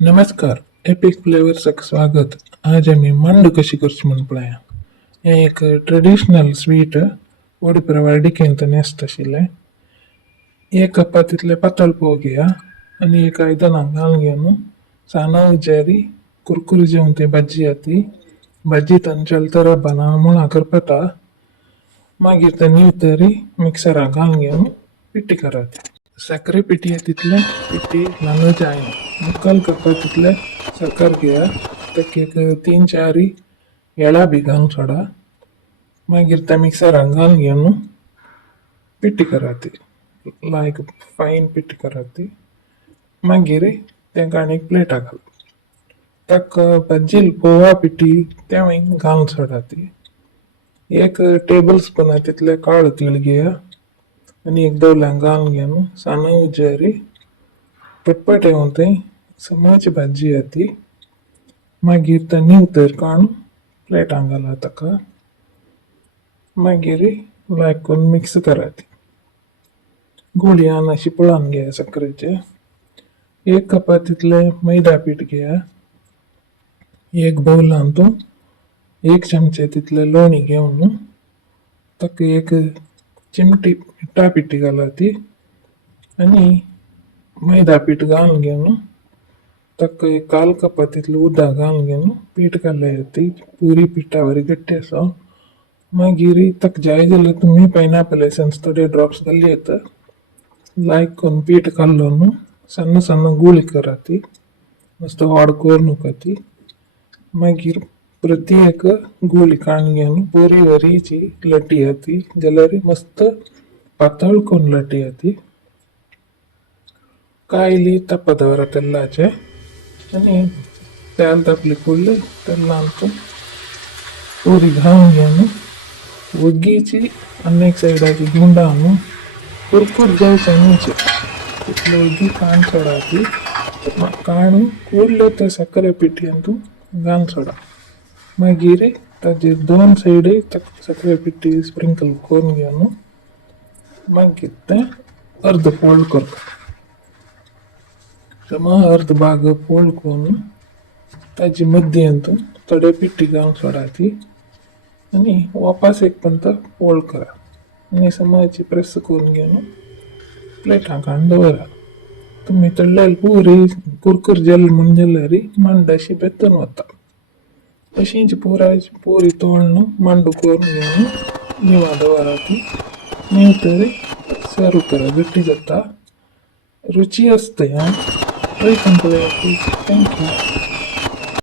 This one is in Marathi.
नमस्कार, एपिक फ्लेवर्सक स्वागत. आज आम्ही मांडू कशी करची म्हणून पळया. हे एक ट्रेडिशनल स्वीट ओडी प्रवाडी केंत नेस्त आशिल्ले. एक कपा तितले पातळ पोव घेया आणि एक आयदनाक घालून घेवन साना उज्जारी कुरकुरी जेवन ते भाजी आती भाजी तंचल तर बना मुळा करपता मागीर ते निवतरी मिक्सराक घालून घेवन पिट्टी करात. साखरे पिटी तितले पिट्टी ल्हान जाय मुक्काल कपा तितले साखर घेया ताका एक 3-4 येळा बी घालून सोडा मागीर त्या मिक्सराक घालून घेवन पिट्टी करात लायक फायन पिट्टी करात मागीर तेंका आनी प्लेटा घाल ताका भाजी पोवा पिट्टी त्या घालून सोडात. एक टेबल स्पून तितले काळ तीळ घेया आणि एक दवल्यांक घालून घेवन साना उज्जारी पटपट येवन ते समज भाजी आती मागीर ते निवतर काडून प्लेटांक घाला ताका मागीर लायक करून मिक्स करात. गुळयान अशी पळोवन घेया साखरेचे. एक कपा तितले मैदा पीठ घेया. एक बाउलान तो 1 चमचे तितले लोणी घेवन ताका एक चिमटी पिठा पिट्टी घालात आणि मैदा पीठ घालून घेवन ताका एक काल कपा तितले उदक घालून घेवन पीठ घालात पुरी पिठावरी गट्टी आसा. मागीर ताका जाय जाल्यार तुम्ही पायनॅपल एसेन्स थोडे ड्रॉप्स घाली येता लायक करून पीठ घालून सन्न सन्न गुळी करात मस्त वाड करून ती मागीर प्रत्येक गुळी काडून घेवन बरी वरीची लटी येती जाल्यार मस्त पातळ करून लटी येती कायली तप्प दवरा तेल्लाचे आणि तेल तापली फुडली तेल्लान तो पुरी घालून घेवन वग्गीची अनेक सायडाची गुंडावन कुरकुर जावचे न्हूचे तितले वग्गी काण सोडाती काणून कुडले ते साखरे पिठ्यान तूं घालून सोडा मागीर ताजेर 2 सायडी साखरे पिठी स्प्रिंकल करून घेवन मागीर ते अर्द फोल्ड करता समा अर्द भाग फोल्ड करून ताजी मध्यंत थोडे पिट्टी घालून सोडाती आणि वापस एक पर्यंत फोल्ड करा आणि समाची प्रेस करून घेवन प्लेटांक हाडून दवरा. तुम्ही तळ्ळेली पुरी कुरकुर जल म्हण जाल्यार मांड अशी बेतून वता. तशींच पुरी तोळून मांडू करून घेवन निवा दवरात निवतरी सर्व करा गट्टी जाता रुची असते. ट्राय करून पळयात. थँक्यू.